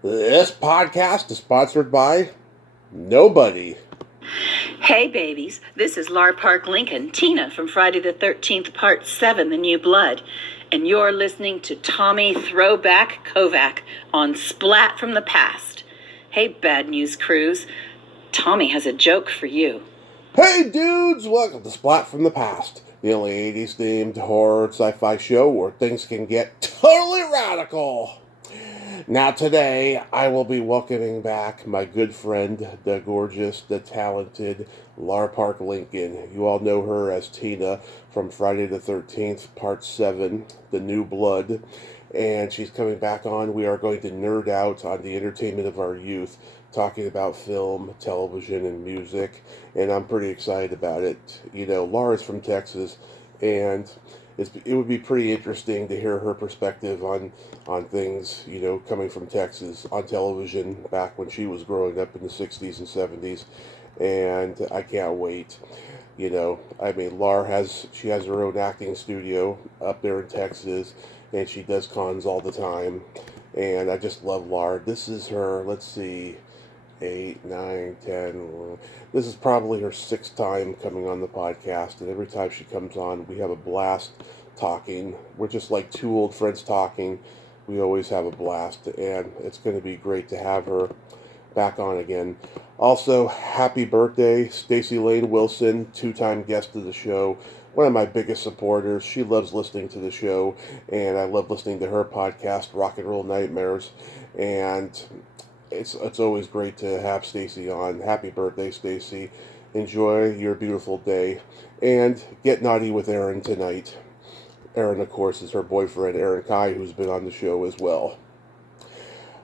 This podcast is sponsored by nobody. Hey babies, this is Lar Park Lincoln, Tina from Friday the 13th, Part 7, The New Blood. And you're listening to Tommy Throwback Kovac on Splat from the Past. Hey Bad News Cruise, Tommy has a joke for you. Hey dudes, welcome to Splat from the Past, the only 80s themed horror sci-fi show where things can get totally radical. Now today, I will be welcoming back my good friend, the gorgeous, the talented Lar Park Lincoln. You all know her as Tina from Friday the 13th, Part 7, The New Blood. And she's coming back on. We are going to nerd out on the entertainment of our youth, talking about film, television, and music. And I'm pretty excited about it. You know, Laura's from Texas, and it would be pretty interesting to hear her perspective on things, you know, coming from Texas on television back when she was growing up in the 60s and 70s. And I can't wait. You know, I mean, she has her own acting studio up there in Texas, and she does cons all the time. And I just love Lar. This is her, let's see, 8, 9, 10. This is probably her 6th time coming on the podcast, and every time she comes on, we have a blast talking. We're just like two old friends talking. We always have a blast, and it's going to be great to have her back on again. Also, happy birthday, Stacy Lane Wilson, 2-time guest of the show. One of my biggest supporters. She loves listening to the show, and I love listening to her podcast, Rock and Roll Nightmares. And it's always great to have Stacy on. Happy birthday, Stacy. Enjoy your beautiful day. And get naughty with Aaron tonight. Aaron, of course, is her boyfriend, Aaron Kai, who's been on the show as well.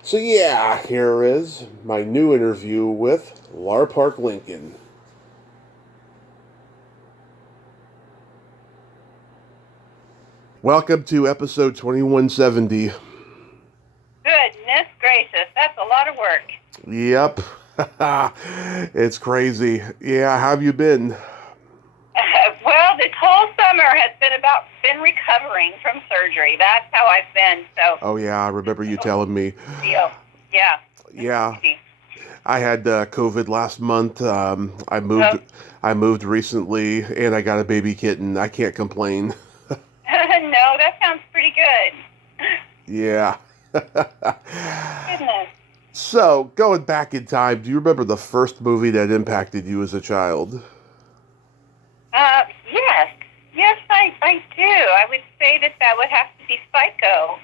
So yeah, here is my new interview with Lar Park Lincoln. Welcome to episode 2170. Goodness gracious, that's a lot of work. Yep. It's crazy. Yeah, how have you been? Well, this whole summer has been recovering from surgery. That's how I've been. So. Oh yeah, I remember you telling me. Yeah. Yeah. I had COVID last month. I moved recently, and I got a baby kitten. I can't complain. No, that sounds pretty good. Yeah. Goodness. So, going back in time, do you remember the first movie that impacted you as a child? Yes, I do. I would say that would have to be Psycho.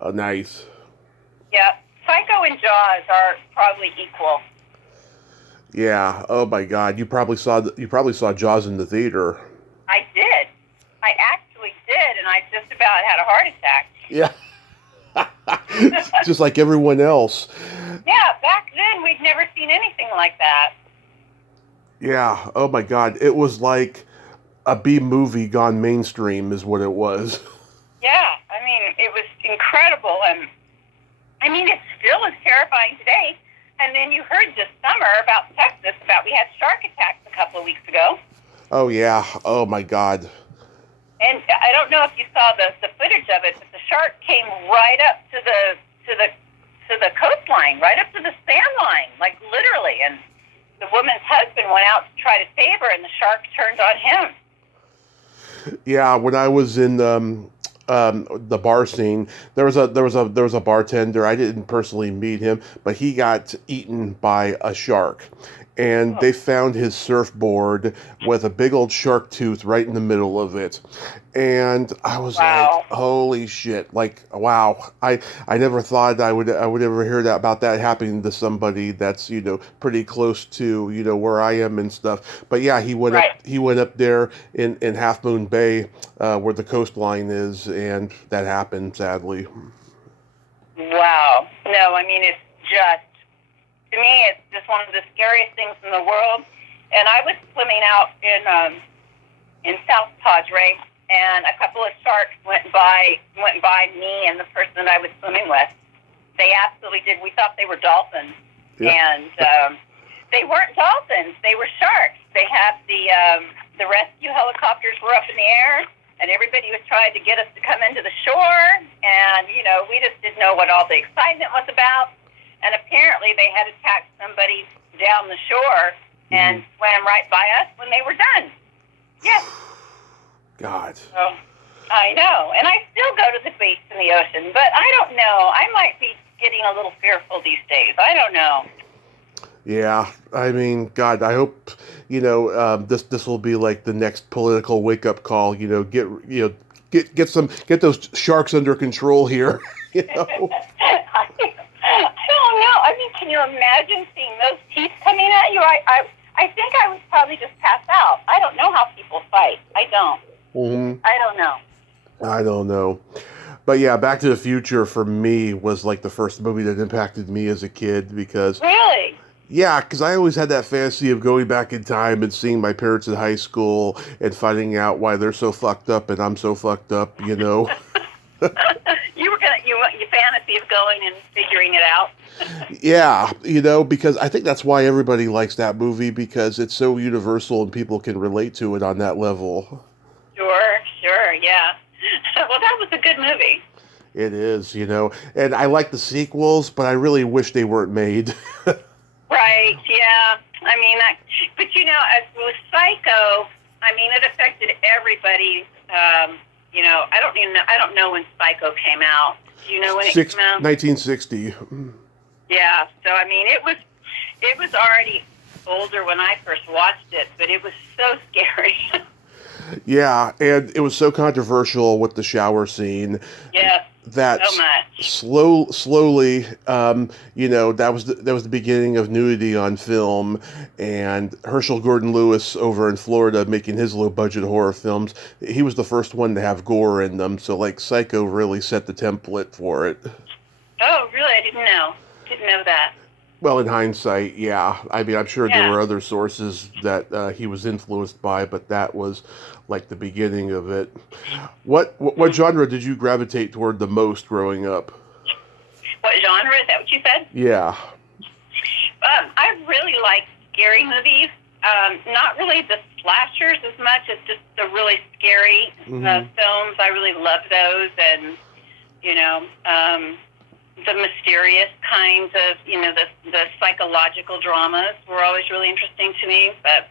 Oh, nice. Yeah, Psycho and Jaws are probably equal. Yeah. Oh my God, you probably saw Jaws in the theater. I did. I actually did, and I just about had a heart attack. Yeah. Just like everyone else. Yeah, back then we'd never seen anything like that. Yeah. Oh my God, it was like a B movie gone mainstream is what it was. Yeah, I mean, it was incredible, and I mean, it still is terrifying today. And then you heard this summer about Texas, we had shark attacks a couple of weeks ago. Oh yeah. Oh my God. And I don't know if you saw the footage of it, but the shark came right up to the coastline, right up to the sand line, like literally. And the woman's husband went out to try to save her, and the shark turned on him. Yeah, when I was in the bar scene, there was a bartender. I didn't personally meet him, but he got eaten by a shark. And they found his surfboard with a big old shark tooth right in the middle of it. And I was like, holy shit. Like, wow. I never thought I would ever hear about that happening to somebody that's, you know, pretty close to, you know, where I am and stuff. But yeah, he went up there in Half Moon Bay, where the coastline is, and that happened, sadly. Wow. No, I mean, to me, it's just one of the scariest things in the world. And I was swimming out in South Padre, and a couple of sharks went by me and the person that I was swimming with. They absolutely did. We thought they were dolphins, and they weren't dolphins. They were sharks. They had the rescue helicopters were up in the air, and everybody was trying to get us to come into the shore, and, we just didn't know what all the excitement was about. And apparently they had attacked somebody down the shore and swam right by us when they were done. Yes. God. So, I know. And I still go to the beach in the ocean, but I don't know. I might be getting a little fearful these days. I don't know. Yeah, I mean, God, I hope this will be like the next political wake up call. Get those sharks under control here. I don't know. I mean, can you imagine seeing those teeth coming at you? I think I would probably just pass out. I don't know how people fight. I don't. Mm-hmm. I don't know. I don't know. But yeah, Back to the Future for me was like the first movie that impacted me as a kid because... Really? Yeah, because I always had that fantasy of going back in time and seeing my parents in high school and finding out why they're so fucked up and I'm so fucked up, You fantasy of going and figuring it out. Yeah, because I think that's why everybody likes that movie, because it's so universal and people can relate to it on that level. Sure, yeah. Well, that was a good movie. It is, and I like the sequels, but I really wish they weren't made. Right, yeah. I mean, but as with Psycho, I mean, it affected everybody. I don't know when Psycho came out. Do you know when it came out? 1960. Yeah, so I mean, it was already older when I first watched it, but it was so scary. Yeah, and it was so controversial with the shower scene. Yeah. That so much. Slowly, that was the beginning of nudity on film, and Herschel Gordon Lewis over in Florida making his low budget horror films. He was the first one to have gore in them, so like Psycho really set the template for it. Oh, really? I didn't know that. Well, in hindsight, yeah. I mean, I'm sure there were other sources that he was influenced by, but that was like the beginning of it. What genre did you gravitate toward the most growing up? What genre? Is that what you said? Yeah. I really like scary movies. Not really the slashers as much as just the really scary films. I really love those, and the mysterious kinds of, the psychological dramas were always really interesting to me. But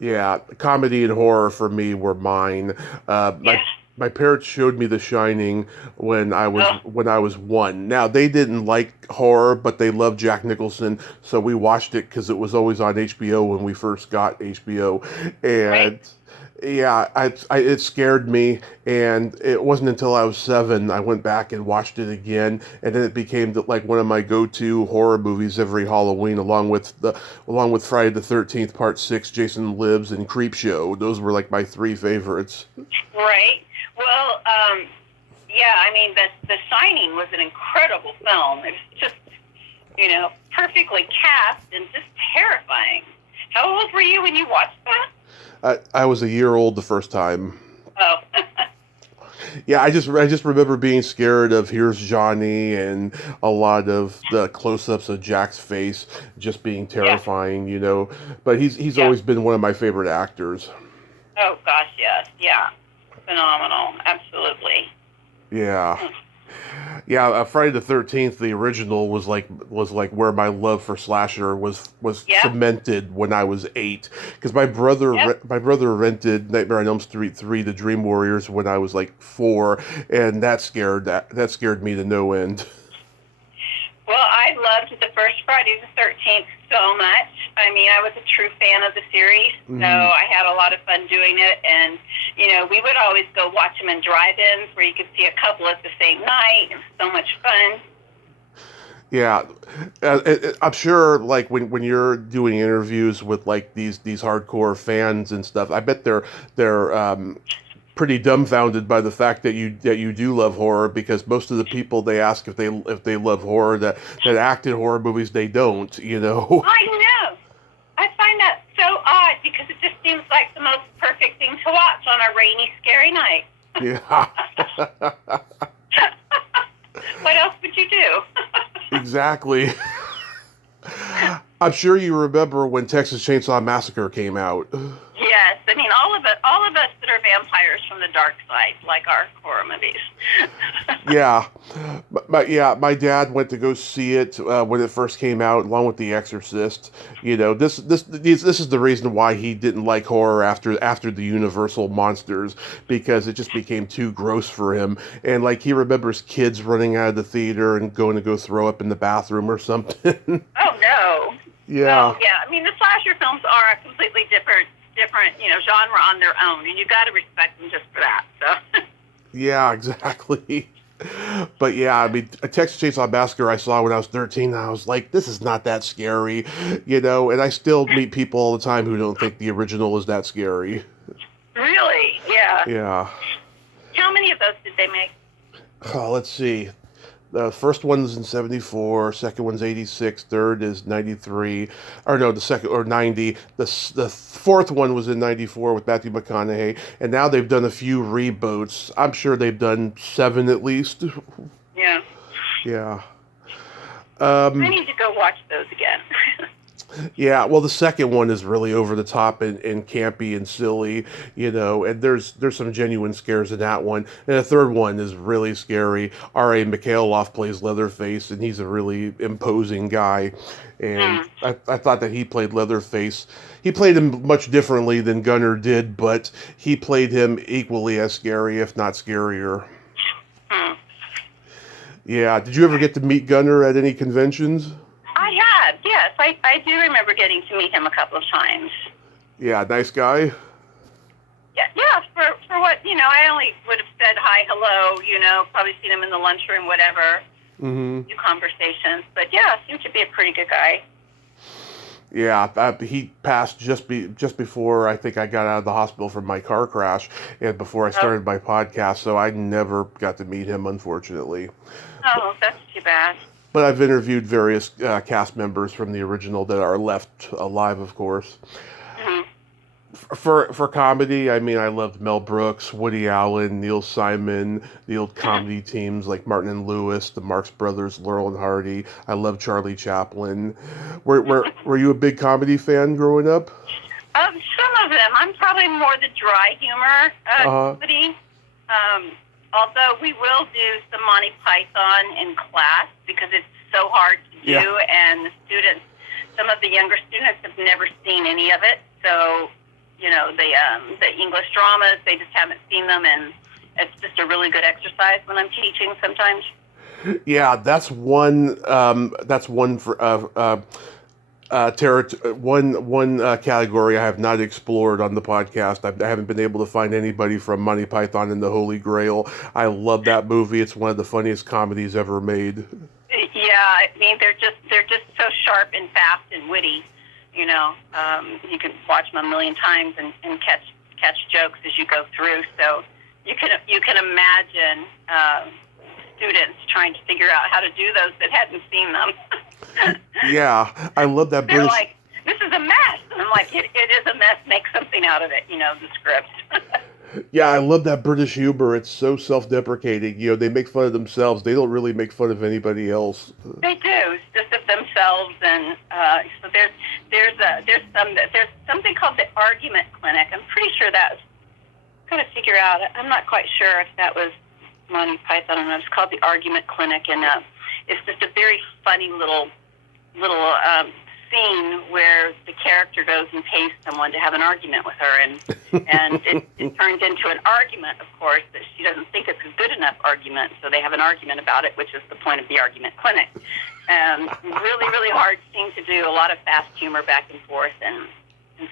yeah, comedy and horror for me were mine. My parents showed me The Shining when I was one. Now, they didn't like horror, but they loved Jack Nicholson, so we watched it because it was always on HBO when we first got HBO. And yeah, it scared me, and it wasn't until I was 7 I went back and watched it again, and then it became like one of my go-to horror movies every Halloween, along with Friday the 13th Part 6, Jason Lives, and Creepshow. Those were like my 3 favorites. Right. Well, yeah, I mean, The Shining was an incredible film. It was just, perfectly cast and just terrifying. How old were you when you watched that? I was a year old the first time. Oh. Yeah, I just remember being scared of Here's Johnny and a lot of the close-ups of Jack's face just being terrifying, But he's always been one of my favorite actors. Oh gosh, yes, yeah, phenomenal, absolutely. Yeah. Yeah, Friday the 13th, the original was like where my love for slasher was cemented when I was 8, because my brother rented Nightmare on Elm Street 3: The Dream Warriors when I was like 4, and that scared me to no end. Well, I loved the first Friday the 13th so much. I mean, I was a true fan of the series, so I had a lot of fun doing it. And, we would always go watch them in drive-ins where you could see a couple at the same night. It was so much fun. Yeah, I'm sure, like, when you're doing interviews with, like, these hardcore fans and stuff, I bet they're pretty dumbfounded by the fact that you do love horror, because most of the people they ask if they love horror that act in horror movies, they don't, I know. I find that so odd, because it just seems like the most perfect thing to watch on a rainy, scary night. Yeah. What else would you do? Exactly. I'm sure you remember when Texas Chainsaw Massacre came out. Yes, I mean, all of us that are vampires from the dark side, like our horror movies. Yeah, my dad went to go see it when it first came out, along with The Exorcist. This is the reason why he didn't like horror after the Universal monsters, because it just became too gross for him. And like, he remembers kids running out of the theater and going to go throw up in the bathroom or something. Oh no. Yeah. Well, yeah. I mean, the slasher films are a completely different genre on their own, and you got to respect them just for that. So. Yeah, exactly. But yeah, I mean, a Texas Chainsaw Massacre I saw when I was 13, and I was like, this is not that scary, and I still meet people all the time who don't think the original is that scary. Really? Yeah. Yeah. How many of those did they make? Oh, let's see. The first one's in 74, second one's 86, third is 93, or no, the second, or 90. The fourth one was in 94 with Matthew McConaughey, and now they've done a few reboots. I'm sure they've done 7 at least. Yeah. Yeah. I need to go watch those again. Yeah, well, the second one is really over the top and campy and silly, and there's some genuine scares in that one. And the third one is really scary. R.A. Mikhailov plays Leatherface, and he's a really imposing guy. And I thought that he played Leatherface. He played him much differently than Gunnar did, but he played him equally as scary, if not scarier. Yeah, did you ever get to meet Gunnar at any conventions? I have, yes. I do remember getting to meet him a couple of times. Yeah, nice guy. Yeah, for what, I only would have said hi, hello, probably seen him in the lunchroom, whatever, do conversations. But yeah, seemed to be a pretty good guy. Yeah, he passed just before I think I got out of the hospital from my car crash, and before I started my podcast, so I never got to meet him, unfortunately. Oh, that's too bad. But I've interviewed various cast members from the original that are left alive, of course. Mm-hmm. For comedy, I mean, I loved Mel Brooks, Woody Allen, Neil Simon, the old comedy teams like Martin and Lewis, the Marx Brothers, Laurel and Hardy. I love Charlie Chaplin. Were you a big comedy fan growing up? Some of them. I'm probably more the dry humor comedy. Although we will do some Monty Python in class because it's so hard to do, and some of the younger students have never seen any of it. So, the English dramas, they just haven't seen them, and it's just a really good exercise when I'm teaching sometimes. Yeah, that's one. One category I have not explored on the podcast. I haven't been able to find anybody from Monty Python and the Holy Grail. I love that movie. It's one of the funniest comedies ever made. Yeah, I mean they're just so sharp and fast and witty. You can watch them a million times and catch jokes as you go through. So you can imagine students trying to figure out how to do those that hadn't seen them. Yeah, I love that. They're like, this is a mess. And I'm like, it is a mess. Make something out of it, the script. Yeah, I love that British humor. It's so self-deprecating. They make fun of themselves. They don't really make fun of anybody else. They do, just of themselves. And so there's something called the Argument Clinic. I'm pretty sure that's going to figure out. I'm not quite sure if that was Monty Python or not. It's called the Argument Clinic, and it's just a very funny little scene where the character goes and pays someone to have an argument with her, and it turns into an argument, of course, that she doesn't think it's a good enough argument, so they have an argument about it, which is the point of the Argument Clinic. And really, really hard scene to do, a lot of fast humor back and forth, and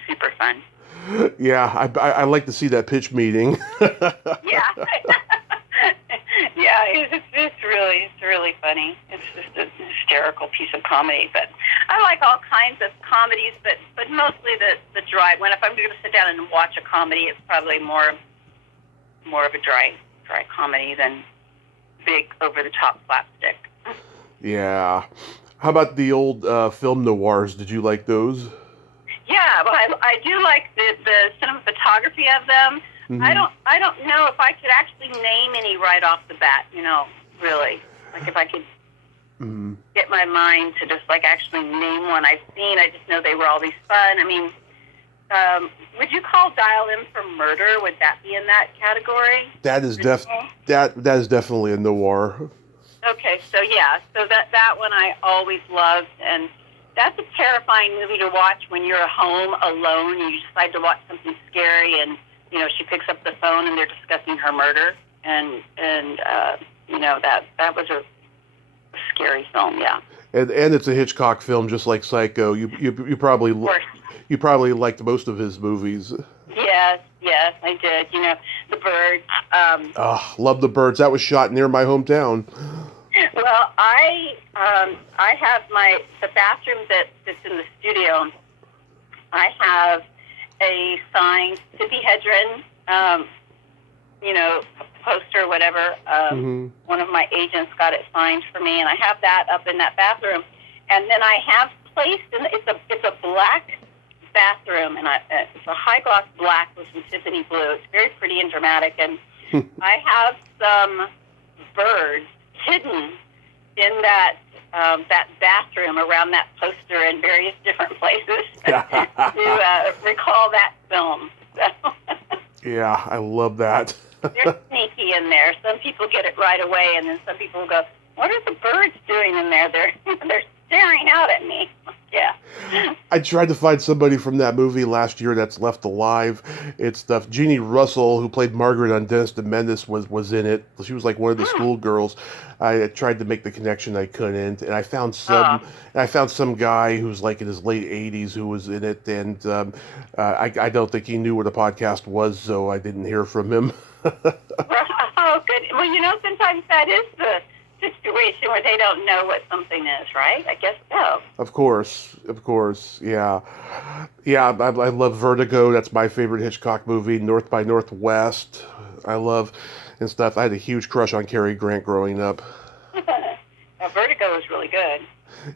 super fun. Yeah, I like to see that pitch meeting. Yeah. Yeah, it's really funny. It's just a hysterical piece of comedy. But I like all kinds of comedies, but mostly the dry. If I'm going to sit down and watch a comedy, it's probably more of a dry comedy than big over the top slapstick. Yeah. How about the old film noirs? Did you like those? Yeah, well, I do like the cinematography of them. Mm-hmm. I don't know if I could actually name any right off the bat, really. Like if I could get my mind to just like actually name one I've seen. I just know they were always fun. I mean, would you call Dial M for Murder? Would that be in that category? That is that is definitely a noir. Okay, so yeah, so that one I always loved, and that's a terrifying movie to watch when you're home alone and you decide to watch something scary, and she picks up the phone and they're discussing her murder, and that was a scary film, yeah. And it's a Hitchcock film, just like Psycho. You probably liked most of his movies. Yes, I did. The Birds. Love The Birds. That was shot near my hometown. Well, I have the bathroom that's in the studio. I have a signed Tippi Hedren, poster, whatever. One of my agents got it signed for me, and I have that up in that bathroom. And then I have placed it's a black bathroom, and it's a high gloss black with some Tiffany blue. It's very pretty and dramatic, and I have some birds hidden in that bathroom around that poster in various different places to recall that film. So. Yeah, I love that. They're sneaky in there. Some people get it right away, and then some people go, "What are the birds doing in there? They're staring out at me." Yeah. I tried to find somebody from that movie last year that's left alive. It's stuff. Jeannie Russell, who played Margaret on Dennis the Menace, was in it. She was like one of the schoolgirls. I tried to make the connection, I couldn't, and I found some guy who's like in his late 80s who was in it, and I don't think he knew what a podcast was, so I didn't hear from him. Oh, good. Well, sometimes that is the situation where they don't know what something is, right? I guess so. Of course, yeah. I love Vertigo. That's my favorite Hitchcock movie. North by Northwest, I love, and stuff. I had a huge crush on Cary Grant growing up. Vertigo is really good.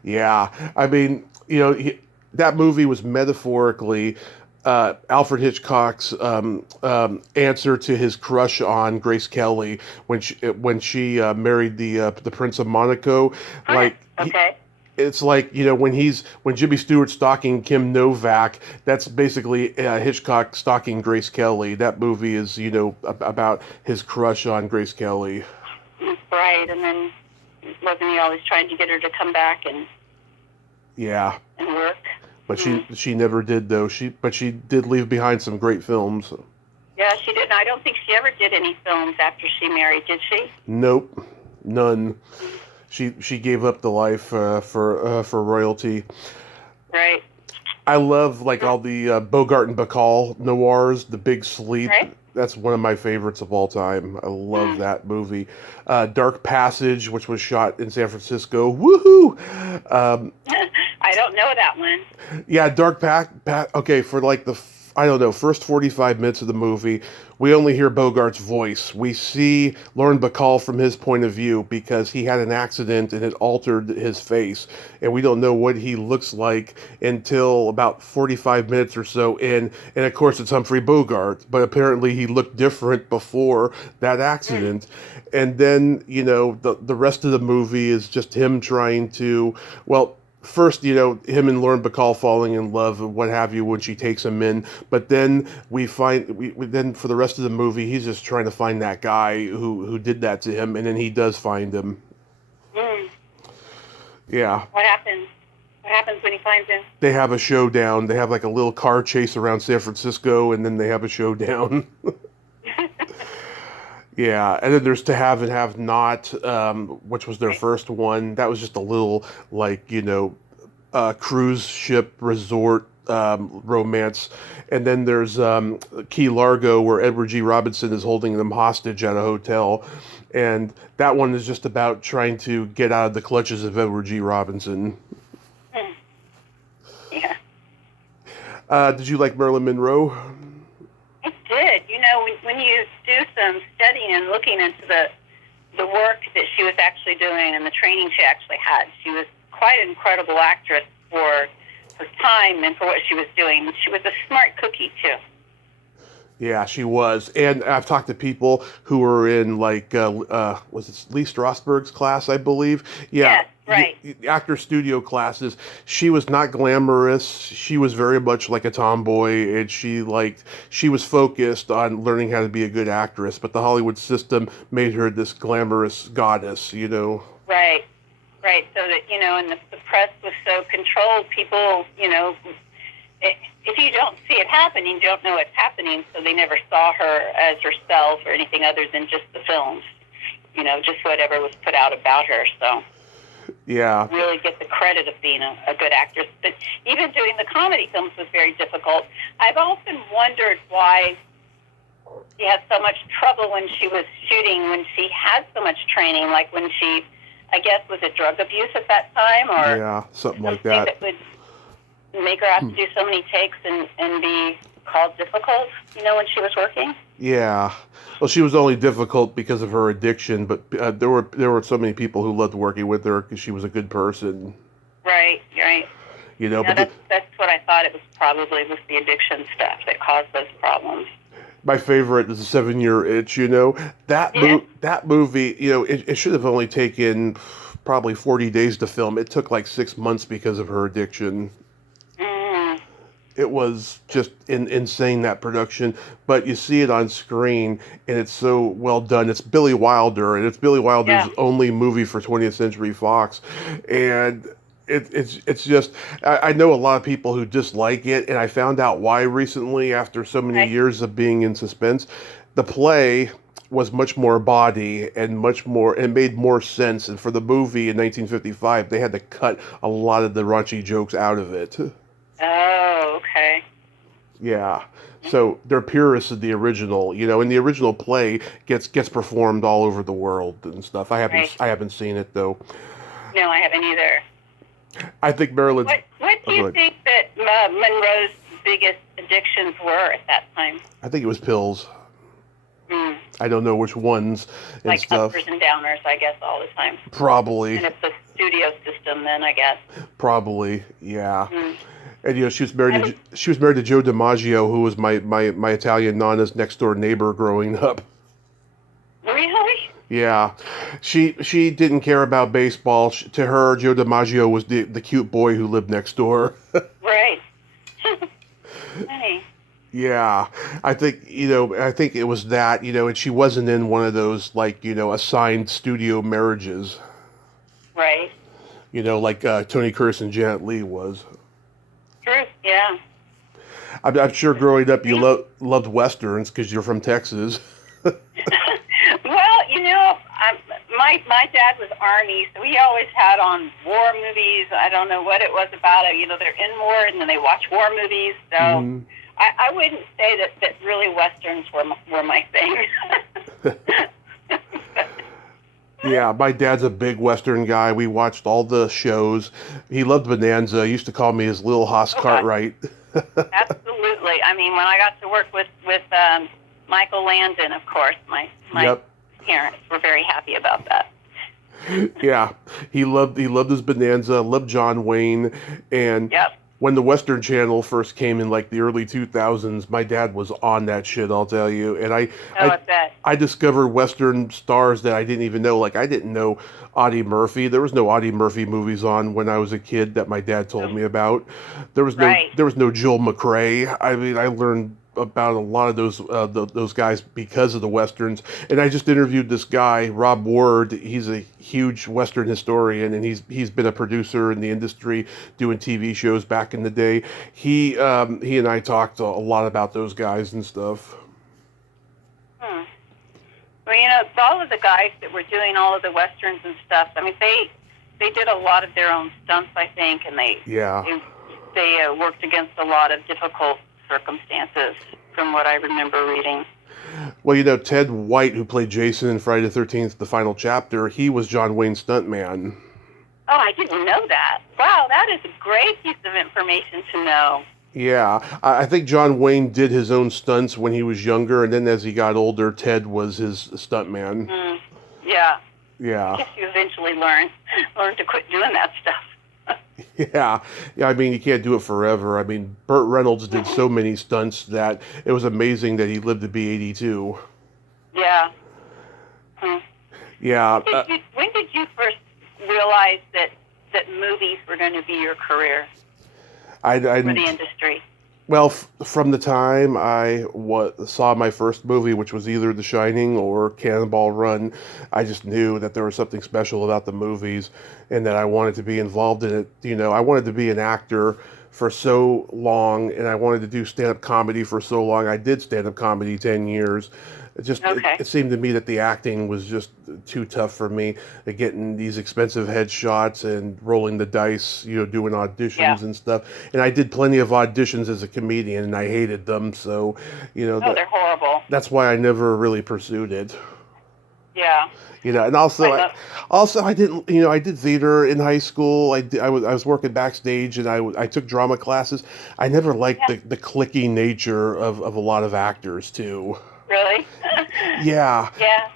Yeah, I mean, that movie was metaphorically Alfred Hitchcock's answer to his crush on Grace Kelly when she married the Prince of Monaco. Like, okay. It's like, when Jimmy Stewart's stalking Kim Novak, that's basically Hitchcock stalking Grace Kelly. That movie is, about his crush on Grace Kelly. Right, and then wasn't he always trying to get her to come back and work? But she never did, though. But she did leave behind some great films. Yeah, she did. I don't think she ever did any films after she married, did she? Nope, none. She gave up the life for royalty. Right. I love all the Bogart and Bacall noirs. The Big Sleep. Right. That's one of my favorites of all time. I love that movie. Dark Passage, which was shot in San Francisco. Woohoo! I don't know that one. Yeah, okay, for the first 45 minutes of the movie, we only hear Bogart's voice. We see Lauren Bacall from his point of view because he had an accident and it altered his face. And we don't know what he looks like until about 45 minutes or so in. And of course, it's Humphrey Bogart. But apparently he looked different before that accident. And then, the rest of the movie is just him trying to, first, him and Lauren Bacall falling in love and what have you when she takes him in. But then then for the rest of the movie, he's just trying to find that guy who did that to him. And then he does find him. Yeah. What happens? What happens when he finds him? They have a showdown. They have a little car chase around San Francisco, and then they have a showdown. Yeah, and then there's To Have and Have Not, which was their first one. That was just a little, cruise ship resort romance. And then there's Key Largo, where Edward G. Robinson is holding them hostage at a hotel. And that one is just about trying to get out of the clutches of Edward G. Robinson. Yeah. Did you like Marilyn Monroe? I did. When you do some studying and looking into the work that she was actually doing and the training she actually had, she was quite an incredible actress for her time and for what she was doing. She was a smart cookie, too. Yeah, she was. And I've talked to people who were in, was it Lee Strasberg's class, I believe? Yeah. Right. actor studio classes. She was not glamorous. She was very much like a tomboy, and she was focused on learning how to be a good actress. But the Hollywood system made her this glamorous goddess, you know. Right. Right. So that, and the press was so controlled, people, if you don't see it happening, you don't know it's happening. So they never saw her as herself or anything other than just the films, just whatever was put out about her. So yeah, really get the credit of being a good actress. But even doing the comedy films was very difficult. I've often wondered why she had so much trouble when she was shooting, when she had so much training, like when she, I guess, was it drug abuse at that time? Or yeah, something like that. That would make her have to do so many takes and be called difficult, when she was working? Yeah. Well, she was only difficult because of her addiction, but there were so many people who loved working with her because she was a good person. Right, right. But that's what I thought. It was probably with the addiction stuff that caused those problems. My favorite is the 7 Year Itch. That movie. It should have only taken probably 40 days to film. It took like 6 months because of her addiction. It was just insane, that production, but you see it on screen, and it's so well done. It's Billy Wilder, and it's Billy Wilder's only movie for 20th Century Fox, and it's just, I know a lot of people who dislike it, and I found out why recently after so many years of being in suspense. The play was much more body and made more sense, and for the movie in 1955, they had to cut a lot of the raunchy jokes out of it. Oh, okay. Yeah. So they're purists of the original, and the original play gets performed all over the world and stuff. I haven't seen it though. No, I haven't either. I think Marilyn. What do you think that Monroe's biggest addictions were at that time? I think it was pills. I don't know which ones and like stuff. uppers and downers, I guess, all the time. Probably. And it's a studio system, then, I guess. Probably, yeah. And she was married to Joe DiMaggio, who was my Italian nonna's next door neighbor growing up. Really? Yeah, she didn't care about baseball. To her, Joe DiMaggio was the cute boy who lived next door. Right. Funny. Yeah, I think it was that, and she wasn't in one of those assigned studio marriages. Right. Like Tony Curtis and Janet Leigh was. True. Yeah. I'm sure growing up you loved westerns because you're from Texas. Well, my dad was Army, so he always had on war movies. I don't know what it was about it. They're in war and then they watch war movies. So I wouldn't say that really westerns were my thing. Yeah, my dad's a big Western guy. We watched all the shows. He loved Bonanza. He used to call me his little Haas Cartwright. Absolutely. I mean, when I got to work with Michael Landon, of course, my parents were very happy about that. Yeah, he loved his Bonanza, loved John Wayne, and when the Western Channel first came in the early 2000s, my dad was on that shit, I'll tell you. And I discovered Western stars that I didn't even know. I didn't know Audie Murphy. There was no Audie Murphy movies on when I was a kid that my dad told me about. There was no Joel McRae. I mean, I learned about a lot of those guys because of the Westerns. And I just interviewed this guy, Rob Ward. He's a huge Western historian, and he's been a producer in the industry doing TV shows back in the day. He and I talked a lot about those guys and stuff. Well, all of the guys that were doing all of the Westerns and stuff, I mean, they did a lot of their own stunts, I think, and they worked against a lot of difficult circumstances, from what I remember reading. Well, Ted White, who played Jason in Friday the 13th, the final chapter, he was John Wayne's stuntman. Oh, I didn't know that. Wow, that is a great piece of information to know. Yeah, I think John Wayne did his own stunts when he was younger, and then as he got older, Ted was his stuntman. Yeah. Yeah. I guess you eventually learn to quit doing that stuff. Yeah, I mean, you can't do it forever. I mean, Burt Reynolds did so many stunts that it was amazing that he lived to be 82. Yeah. Yeah. When did you first realize realize that movies were going to be your career I for the industry? Well, from the time I saw my first movie, which was either The Shining or Cannonball Run, I just knew that there was something special about the movies and that I wanted to be involved in it. You know, I wanted to be an actor for so long, and I wanted to do stand-up comedy for so long. I did stand-up comedy 10 years. It seemed to me that the acting was just too tough for me. Getting these expensive headshots and rolling the dice, you know, doing auditions and stuff. And I did plenty of auditions as a comedian, and I hated them. So, you know, they're horrible. That's why I never really pursued it. Yeah. You know, and I didn't. You know, I did theater in high school. I was working backstage, and I took drama classes. I never liked the cliquey nature of a lot of actors too. Really? Yeah. Yeah.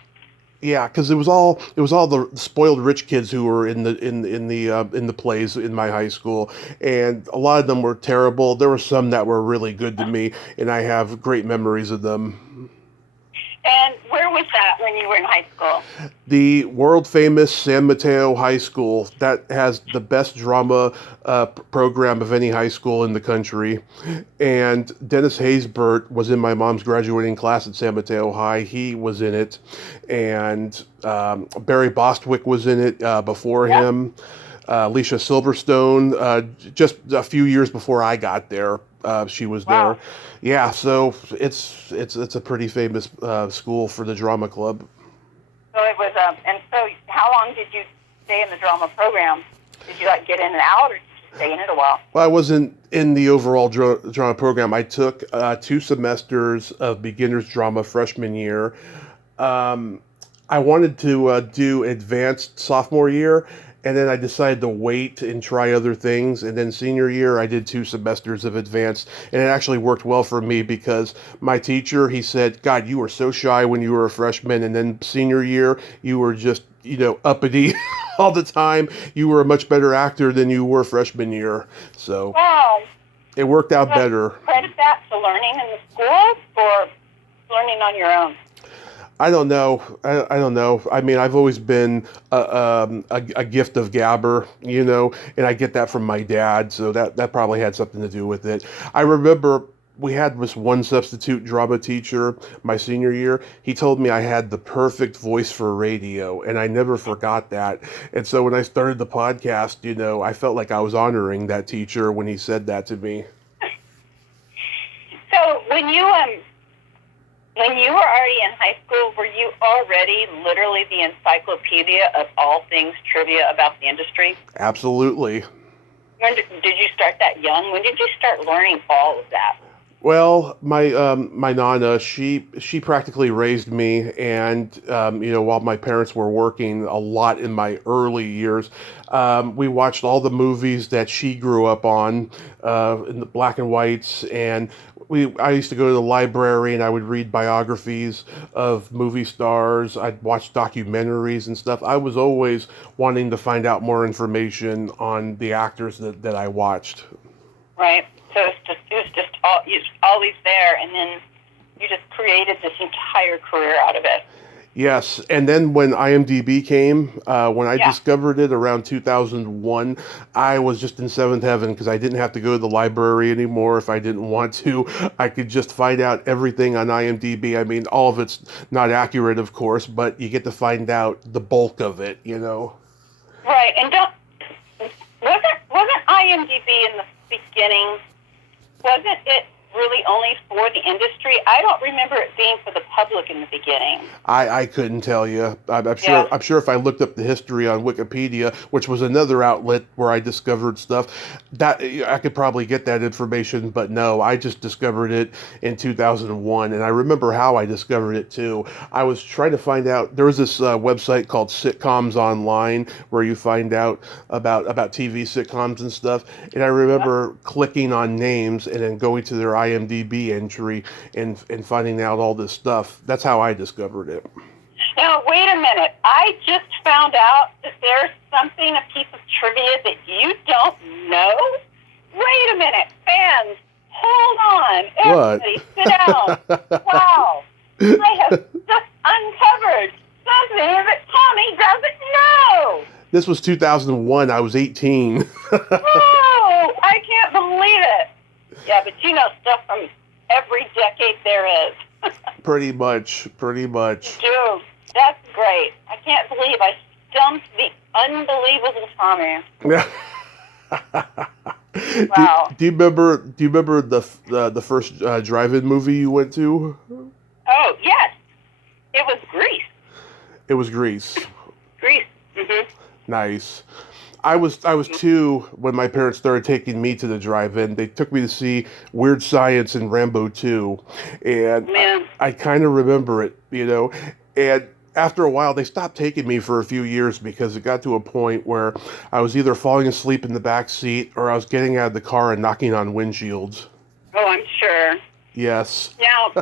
Yeah, because it was all the spoiled rich kids who were in the plays in my high school, and a lot of them were terrible. There were some that were really good to me, and I have great memories of them. And where was that when you were in high school? The world famous San Mateo High School that has the best drama program of any high school in the country. And Dennis Haysbert was in my mom's graduating class at San Mateo High. He was in it, and Barry Bostwick was in it before him. Alicia Silverstone, just a few years before I got there, she was there. Yeah, so it's a pretty famous school for the drama club. So it was, and so how long did you stay in the drama program? Did you get in and out, or did you stay in it a while? Well, I wasn't in the overall drama program. I took 2 semesters of beginner's drama freshman year. I wanted to do advanced sophomore year, and then I decided to wait and try other things. And then senior year, I did 2 semesters of advanced, and it actually worked well for me because my teacher, he said, "God, you were so shy when you were a freshman, and then senior year, you were just, you know, uppity all the time. You were a much better actor than you were freshman year." So it worked out better. Credit that to learning in the schools or learning on your own? I don't know. I don't know. I mean, I've always been a gift of gabber, you know, and I get that from my dad, so that probably had something to do with it. I remember we had this one substitute drama teacher my senior year. He told me I had the perfect voice for radio, and I never forgot that. And so when I started the podcast, you know, I felt like I was honoring that teacher when he said that to me. So when you were already in high school, were you already literally the encyclopedia of all things trivia about the industry? Absolutely. When did you start that young? When did you start learning all of that? Well, my nana, she practically raised me, and you know, while my parents were working a lot in my early years, we watched all the movies that she grew up on in the black and whites, and I used to go to the library and I would read biographies of movie stars. I'd watch documentaries and stuff. I was always wanting to find out more information on the actors that I watched. Right. So it was always there, and then you just created this entire career out of it. Yes, and then when IMDb came, when I discovered it around 2001, I was just in seventh heaven because I didn't have to go to the library anymore if I didn't want to. I could just find out everything on IMDb. I mean, all of it's not accurate, of course, but you get to find out the bulk of it, you know? Right, and wasn't IMDb in the beginning, wasn't it really only for the industry? I don't remember it being for the public in the beginning. I couldn't tell you. I'm sure if I looked up the history on Wikipedia, which was another outlet where I discovered stuff, that I could probably get that information, but no, I just discovered it in 2001, and I remember how I discovered it too. I was trying to find out, there was this website called Sitcoms Online where you find out about TV sitcoms and stuff, and I remember clicking on names and then going to their IMDb entry and finding out all this stuff. That's how I discovered it. Now, wait a minute. I just found out that there's a piece of trivia that you don't know. Wait a minute. Fans, hold on. Everybody, sit down. Wow. I have just uncovered something that Tommy doesn't know. This was 2001. I was 18. Oh, I can't believe it. Yeah, but you know stuff from every decade there is. Pretty much. Dude, that's great. I can't believe I stumped the unbelievable Tommy. Wow. Do you remember the first drive-in movie you went to? Oh, yes. It was Grease. It was Grease. Grease. Mm-hmm. Nice. I was 2 when my parents started taking me to the drive-in. They took me to see Weird Science and Rambo 2, and I kind of remember it, And after a while, they stopped taking me for a few years because it got to a point where I was either falling asleep in the back seat or I was getting out of the car and knocking on windshields. Oh, I'm sure. Yes. Now,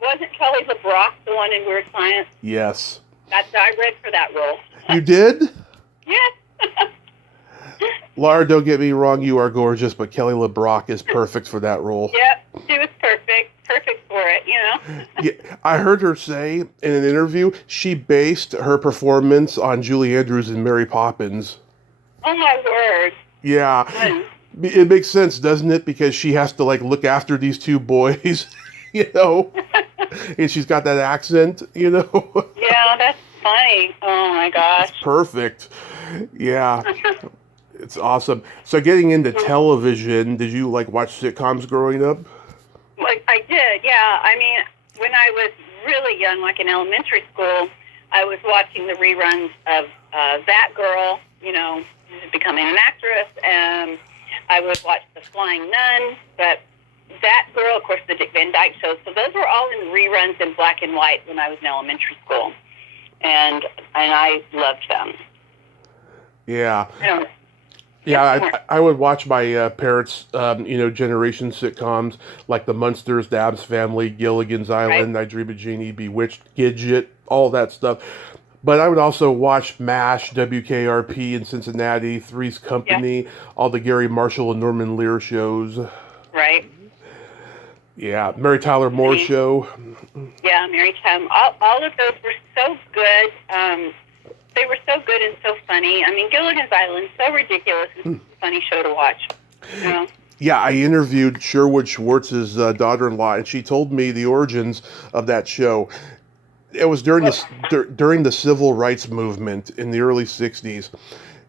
wasn't Kelly LeBrock the one in Weird Science? Yes. I read for that role. You did? Yes. Lar, don't get me wrong, you are gorgeous, but Kelly LeBrock is perfect for that role. Yep, she was perfect for it, Yeah, I heard her say in an interview she based her performance on Julie Andrews in Mary Poppins. Oh my word. Yeah. It makes sense, doesn't it? Because she has to look after these 2 boys, and she's got that accent, Yeah, that's funny. Oh my gosh. It's perfect. Yeah. It's awesome. So getting into television, did you watch sitcoms growing up? I did, yeah. I mean, when I was really young, like in elementary school, I was watching the reruns of That Girl, becoming an actress, and I would watch The Flying Nun, but That Girl, of course, the Dick Van Dyke Show. So those were all in reruns in black and white when I was in elementary school, and I loved them. Yeah. Yeah, I would watch my parents' generation sitcoms like The Munsters, The Addams Family, Gilligan's Island, I Dream of Jeannie, Bewitched, Gidget, all that stuff. But I would also watch MASH, WKRP in Cincinnati, Three's Company, all the Gary Marshall and Norman Lear shows. Right. Yeah, Mary Tyler Moore Show. Yeah, Mary Tyler. All of those were so good. They were so good and so funny. I mean, Gilligan's Island, so ridiculous. It's a funny show to watch. Yeah, I interviewed Sherwood Schwartz's daughter-in-law, and she told me the origins of that show. It was during the civil rights movement in the early 60s.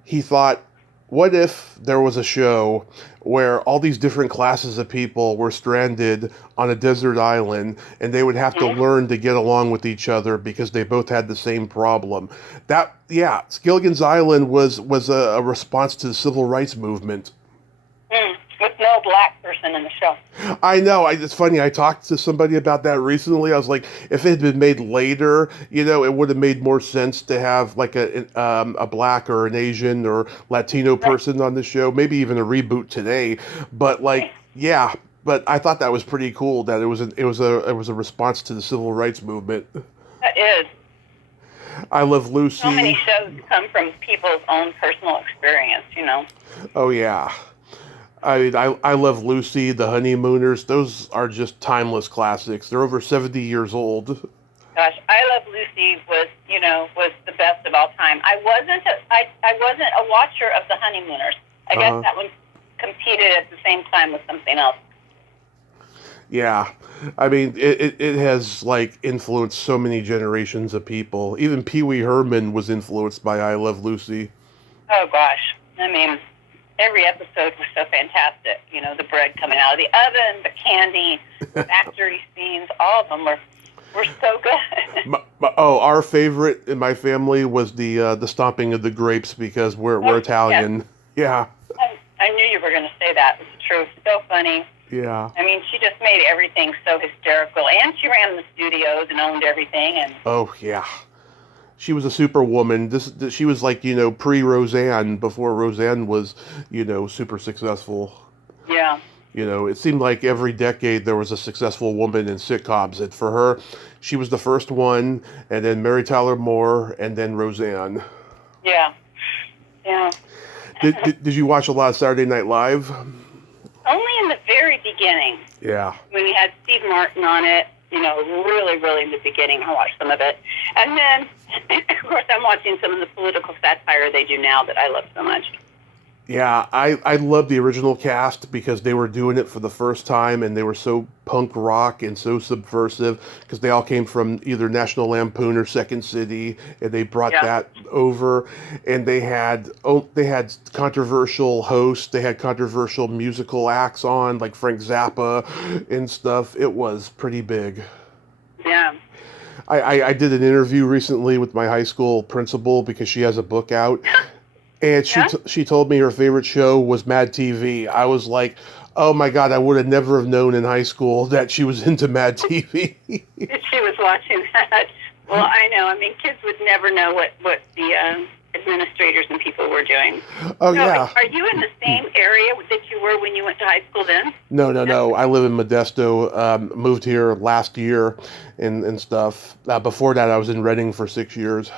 He thought, what if there was a show where all these different classes of people were stranded on a desert island and they would have to learn to get along with each other because they both had the same problem? Gilligan's Island was a response to the civil rights movement. With no black person in the show. I know. It's funny. I talked to somebody about that recently. I was like, if it had been made later, it would have made more sense to have a black or an Asian or Latino person on the show. Maybe even a reboot today. But But I thought that was pretty cool. That it was a response to the civil rights movement. That is. I Love Lucy. So many shows come from people's own personal experience. Oh yeah. I Love Lucy, The Honeymooners. Those are just timeless classics. They're over 70 years old. Gosh, I Love Lucy was the best of all time. I wasn't a watcher of The Honeymooners. I guess that one competed at the same time with something else. Yeah, I mean it has influenced so many generations of people. Even Pee Wee Herman was influenced by I Love Lucy. Oh gosh, I mean. Every episode was so fantastic. The bread coming out of the oven, the candy, factory scenes, all of them were so good. Our favorite in my family was the stomping of the grapes because we're Italian. Yes. Yeah. I knew you were going to say that. It's true. So funny. Yeah. I mean, she just made everything so hysterical, and she ran the studios and owned everything. And oh yeah. She was a superwoman. She was pre-Roseanne, before Roseanne was, super successful. Yeah. It seemed like every decade there was a successful woman in sitcoms. And for her, she was the first one, and then Mary Tyler Moore, and then Roseanne. Yeah. Yeah. Did you watch a lot of Saturday Night Live? Only in the very beginning. Yeah. When we had Steve Martin on it, really, really in the beginning. I watched some of it. And then, of course, I'm watching some of the political satire they do now that I love so much. Yeah, I love the original cast because they were doing it for the first time and they were so punk rock and so subversive because they all came from either National Lampoon or Second City, and they brought that over. And they had controversial hosts, they had controversial musical acts on like Frank Zappa and stuff. It was pretty big. Yeah. I did an interview recently with my high school principal because she has a book out. And she told me her favorite show was Mad TV. I was like, oh my God, I would have never have known in high school that she was into Mad TV. She was watching that. Well, I know. I mean, kids would never know what the administrators and people were doing. Oh, so yeah. Are you in the same area that you were when you went to high school then? No. I live in Modesto. Moved here last year and stuff. Before that, I was in Reading for 6 years.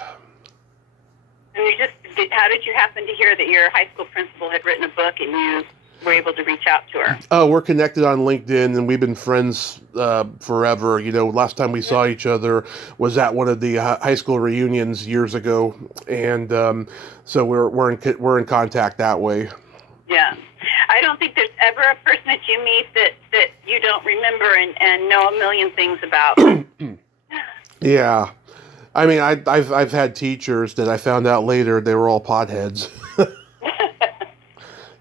And how did you happen to hear that your high school principal had written a book and you were able to reach out to her? Oh, we're connected on LinkedIn, and we've been friends forever. Last time we saw each other was at one of the high school reunions years ago, and so we're in contact that way. Yeah. I don't think there's ever a person that you meet that you don't remember and know a million things about. Yeah. I mean, I've had teachers that I found out later they were all potheads.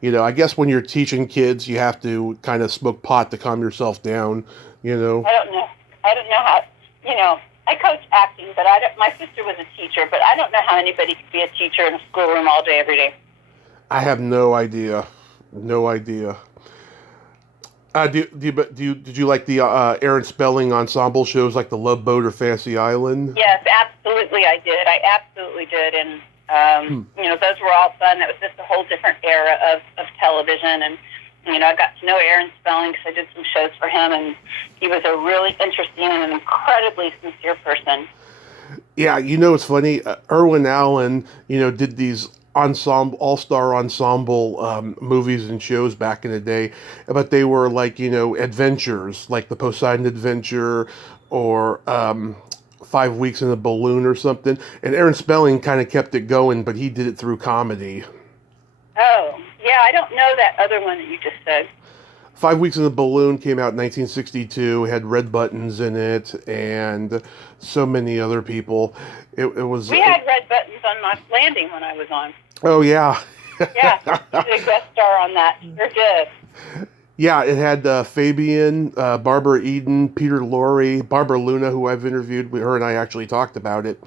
I guess when you're teaching kids, you have to kind of smoke pot to calm yourself down. I don't know how. I coach acting, but my sister was a teacher, but I don't know how anybody could be a teacher in a schoolroom all day, every day. I have no idea. No idea. Did you like the Aaron Spelling ensemble shows like The Love Boat or Fantasy Island? Yes, absolutely I did. I absolutely did. And, those were all fun. That was just a whole different era of television. And, I got to know Aaron Spelling because I did some shows for him. And he was a really interesting and an incredibly sincere person. Yeah, it's funny. Irwin Allen, did these all-star ensemble movies and shows back in the day, but they were like adventures, like the Poseidon Adventure or 5 Weeks in a Balloon or something. And Aaron Spelling kind of kept it going, but he did it through comedy. Oh yeah, I don't know that other one that you just said. 5 Weeks in a Balloon came out in 1962. It had Red Buttons in it and so many other people. We had Red Buttons on Knots Landing when I was on. Oh, yeah. Yeah, did a guest star on that. Sure did. Yeah, it had Fabian, Barbara Eden, Peter Lorre, Barbara Luna, who I've interviewed. Her and I actually talked about it.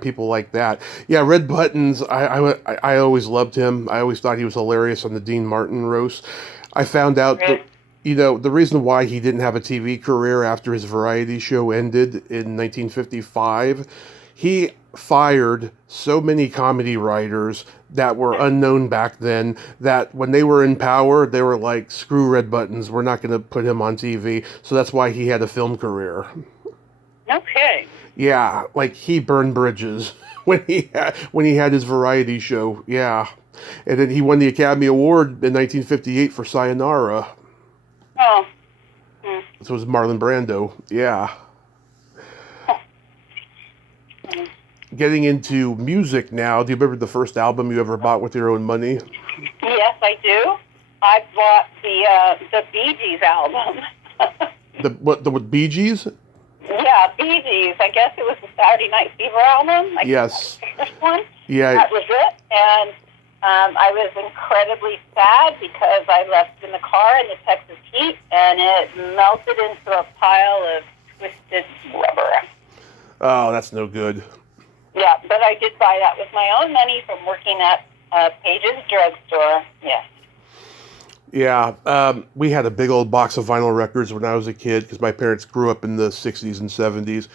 People like that. Yeah, Red Buttons, I always loved him. I always thought he was hilarious on the Dean Martin roast. I found out that, the reason why he didn't have a TV career after his variety show ended in 1955, he fired so many comedy writers that were unknown back then that when they were in power, they were like, screw Red Buttons, we're not going to put him on TV. So that's why he had a film career. Okay. Yeah, like he burned bridges when he had his variety show. Yeah. And then he won the Academy Award in 1958 for Sayonara. Oh. So it was Marlon Brando. Yeah. Getting into music now, do you remember the first album you ever bought with your own money? Yes, I do. I bought the Bee Gees album. The Bee Gees? Yeah, Bee Gees. I guess it was the Saturday Night Fever album. Yes. The first one. Yeah. That was it. And I was incredibly sad because I left in the car in the Texas heat, and it melted into a pile of twisted rubber. Oh, that's no good. Yeah, but I did buy that with my own money from working at Page's drugstore. Yes. Yeah, we had a big old box of vinyl records when I was a kid because my parents grew up in the 60s and 70s.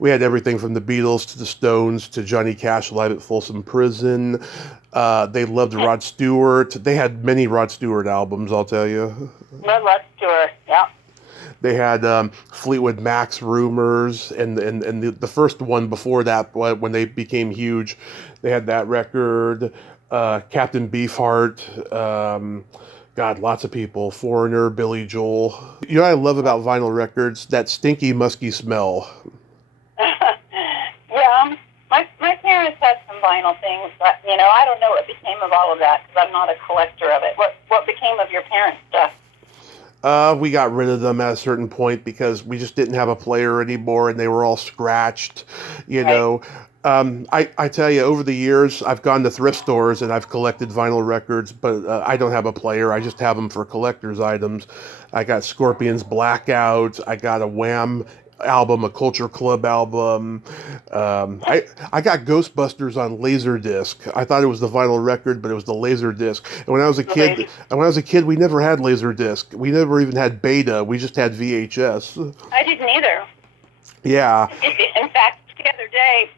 We had everything from the Beatles to the Stones to Johnny Cash live at Folsom Prison. They loved Rod Stewart. They had many Rod Stewart albums, I'll tell you. Love Rod Stewart, yeah. They had Fleetwood Mac's Rumors, and the first one before that, when they became huge, they had that record. Captain Beefheart, God, lots of people. Foreigner, Billy Joel. You know what I love about vinyl records? That stinky, musky smell. Yeah, my parents had some vinyl things, but I don't know what became of all of that because I'm not a collector of it. What became of your parents' stuff? We got rid of them at a certain point because we just didn't have a player anymore, and they were all scratched. You Right. know, I tell you, over the years, I've gone to thrift stores and I've collected vinyl records, but I don't have a player. I just have them for collector's items. I got Scorpions Blackout. I got a Wham album, a Culture Club album. I got Ghostbusters on Laserdisc. I thought it was the vinyl record, but it was the Laserdisc. And when I was a kid, we never had Laserdisc. We never even had Beta. We just had VHS. I didn't either. Yeah. In fact, the other day,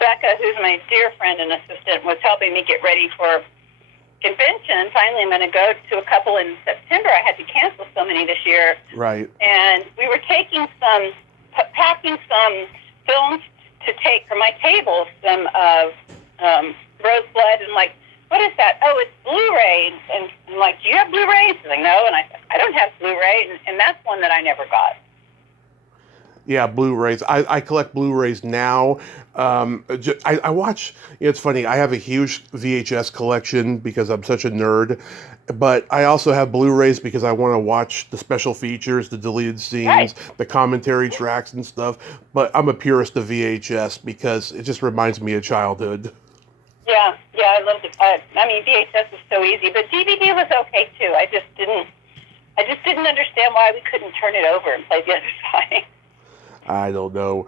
Becca, who's my dear friend and assistant, was helping me get ready for convention. Finally, I'm going to go to a couple in September. I had to cancel so many this year. Right. And we were packing some films to take for my table, some of Roseblood, and like, what is that? Oh, it's Blu-ray. And I'm like, do you have Blu-ray? She's like, no. And I said, I don't have Blu-ray. And that's one that I never got. Yeah, Blu-rays. I collect Blu-rays now. I watch. It's funny. I have a huge VHS collection because I'm such a nerd, but I also have Blu-rays because I want to watch the special features, the deleted scenes, Right. the commentary tracks and stuff. But I'm a purist of VHS because it just reminds me of childhood. Yeah, I loved it. I mean, VHS was so easy, but DVD was okay too. I just didn't understand why we couldn't turn it over and play the other side. I don't know.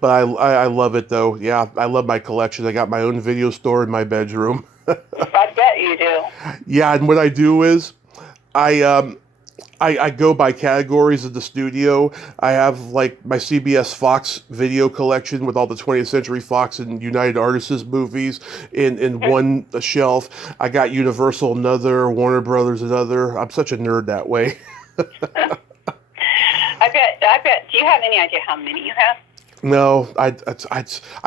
But I love it though. Yeah, I love my collection. I got my own video store in my bedroom. I bet you do. Yeah, and what I do is I go by categories of the studio. I have like my CBS Fox video collection with all the 20th Century Fox and United Artists movies in one shelf. I got Universal another, Warner Brothers another. I'm such a nerd that way. I bet. Do you have any idea how many you have? No, I